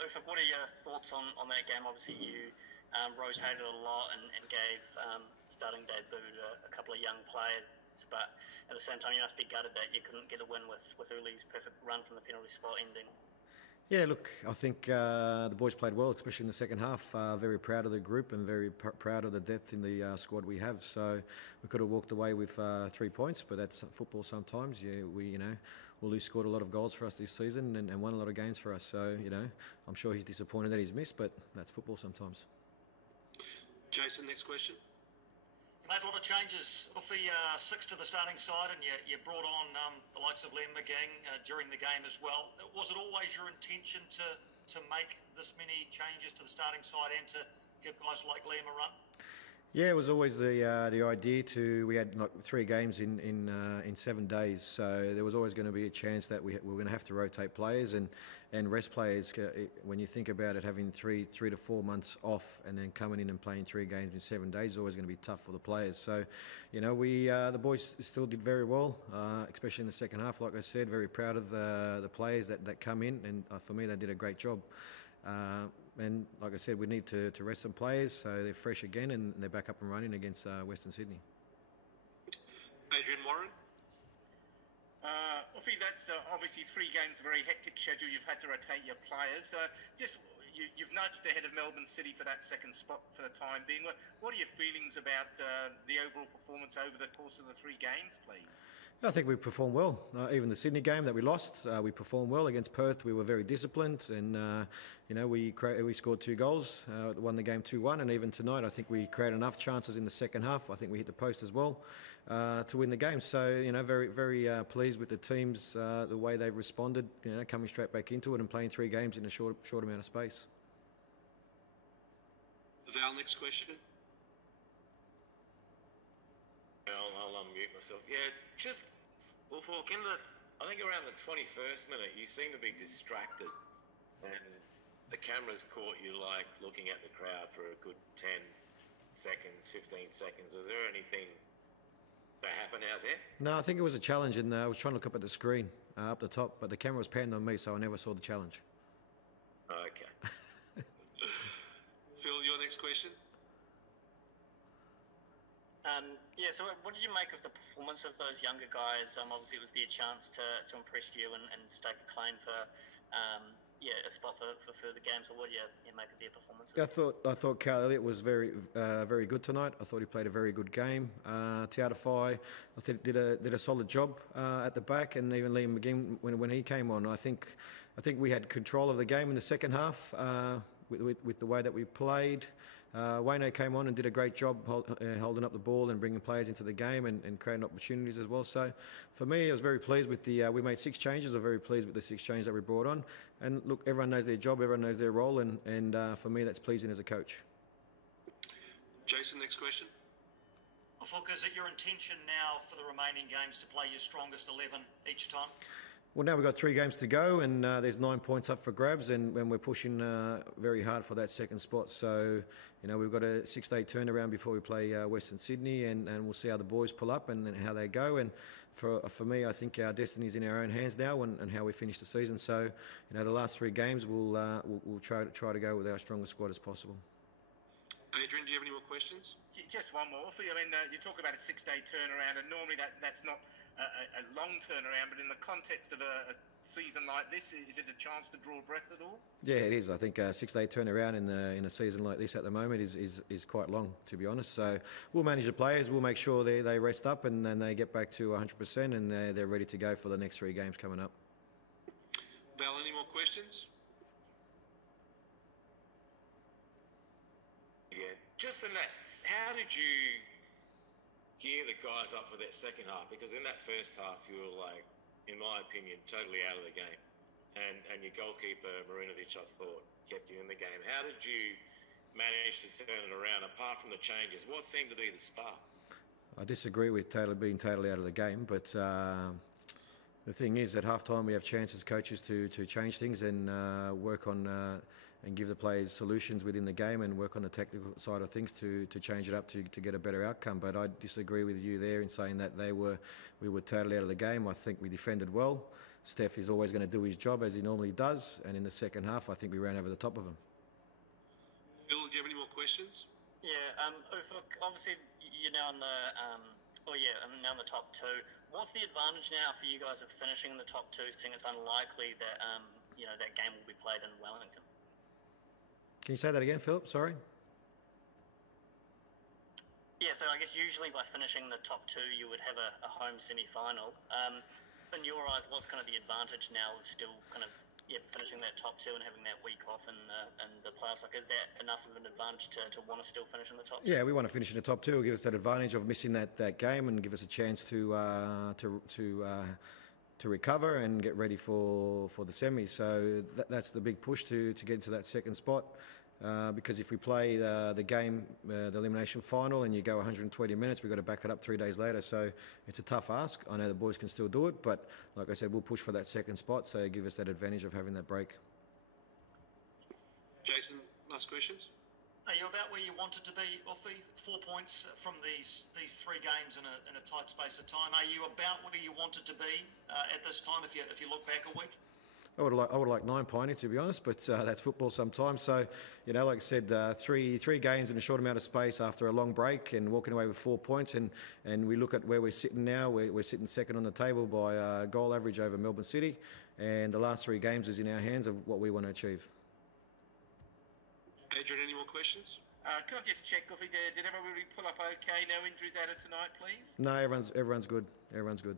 Ufuk, what are your thoughts on that game? Obviously, you rotated a lot and gave starting debut to a couple of young players, but at the same time, you must be gutted that you couldn't get a win with Uli's perfect run from the penalty spot ending. Yeah, look, I think the boys played well, especially in the second half. Very proud of the group and very proud of the depth in the squad we have. So we could have walked away with 3 points, but that's football sometimes. Yeah, Uli's scored a lot of goals for us this season and won a lot of games for us. So, I'm sure he's disappointed that he's missed, but that's football sometimes. Jason, next question. You made a lot of changes. Uffy, 6 to the starting side, and you brought on the likes of Liam McGing during the game as well. Was it always your intention to make this many changes to the starting side and to give guys like Liam a run? Yeah, it was always the idea we had like 3 games in 7 days, so there was always going to be a chance that we were going to have to rotate players and rest players. When you think about it, having 3 to 4 months off and then coming in and playing 3 games in 7 days is always going to be tough for the players. So, the boys still did very well, especially in the second half. Like I said, very proud of the players that come in, and for me, they did a great job. And like I said, we need to rest some players so they're fresh again and they're back up and running against Western Sydney. Adrian Warren? Uffy, that's obviously 3 games, a very hectic schedule. You've had to rotate your players. You've nudged ahead of Melbourne City for that second spot for the time being. What are your feelings about the overall performance over the course of the 3 games, please? I think we performed well. Even the Sydney game that we lost, we performed well. Against Perth, we were very disciplined, and we scored 2 goals, won the game 2-1, and even tonight, I think we created enough chances in the second half. I think we hit the post as well to win the game. So, very, very pleased with the teams, the way they've responded, coming straight back into it and playing 3 games in a short amount of space. Val, next question. I'll unmute myself. Yeah, just Ufuk, I think around the 21st minute, you seem to be distracted, and the cameras caught you like looking at the crowd for a good 10 seconds, 15 seconds. Was there anything that happened out there? No, I think it was a challenge, and I was trying to look up at the screen up the top, but the camera was panned on me, so I never saw the challenge. Okay. Phil, your next question. So what did you make of the performance of those younger guys? Obviously, it was their chance to impress you and stake a claim for a spot for further games. So what do you make of their performances? I thought Carl Elliott was very good tonight. I thought he played a very good game. Tiarafai, I think did a solid job at the back, and even Liam McGinn when he came on. I think we had control of the game in the second half with the way that we played. Wayno came on and did a great job holding up the ball and bringing players into the game and creating opportunities as well. So for me, I was very pleased with we made 6 changes. I'm very pleased with the 6 changes that we brought on. And look, everyone knows their job, everyone knows their role, and for me, that's pleasing as a coach. Jason, next question. Ufuk, is it your intention now for the remaining games to play your strongest 11 each time? Well, now we've got 3 games to go, and there's 9 points up for grabs, and we're pushing very hard for that second spot. So, we've got a 6-day turnaround before we play Western Sydney, and we'll see how the boys pull up and how they go. And for me, I think our destiny's in our own hands now, and how we finish the season. So, the last 3 games we'll try to go with our strongest squad as possible. Adrian, do you have any more questions? Just one more. I mean, you talk about a 6-day turnaround, and normally that's not a long turnaround, but in the context of a season like this, is it a chance to draw breath at all? Yeah, it is. I think a 6-day turnaround in a season like this at the moment is quite long, to be honest. So we'll manage the players. We'll make sure they rest up and then they get back to 100% and they're ready to go for the next 3 games coming up. Val, any more questions? Yeah, just in that, how did you gear the guys up for that second half? Because in that first half, you were like, in my opinion, totally out of the game. And your goalkeeper, Marinovic, I thought, kept you in the game. How did you manage to turn it around, apart from the changes? What seemed to be the spark? I disagree with being totally out of the game, but the thing is, at halftime, we have chances, coaches, to change things and work on and give the players solutions within the game and work on the technical side of things to change it up to get a better outcome. But I disagree with you there in saying that we were totally out of the game. I think we defended well. Steph is always going to do his job as he normally does, and in the second half, I think we ran over the top of him. Phil, do you have any more questions? Yeah, Ufuk, obviously you're now in the, now in the top two. What's the advantage now for you guys of finishing in the top two, seeing it's unlikely that, that game will be played in Wellington? Can you say that again, Philip? Sorry. Yeah, so I guess usually by finishing the top two, you would have a home semi-final. In your eyes, what's kind of the advantage now of still kind of finishing that top two and having that week off in the playoffs? Like, is that enough of an advantage to want to still finish in the top two? Yeah, we want to finish in the top two. It'll give us that advantage of missing that game and give us a chance to recover and get ready for the semis. So that's the big push to get into that second spot. Because if we play the game, the elimination final, and you go 120 minutes, we've got to back it up 3 days later. So it's a tough ask. I know the boys can still do it, but like I said, we'll push for that second spot, so give us that advantage of having that break. Jason, last questions? Are you about where you wanted to be, Uffy? 4 points from these 3 games in a tight space of time. Are you about where you wanted to be at this time if you look back a week? I would like 9 Piney, to be honest, but that's football sometimes. So, like I said, three games in a short amount of space after a long break and walking away with 4 points. And we look at where we're sitting now. We're sitting second on the table by goal average over Melbourne City. And the last 3 games is in our hands of what we want to achieve. Adrian, any more questions? Can I just check, Uffy, did everybody pull up okay? No injuries added tonight, please? No, everyone's good. Everyone's good.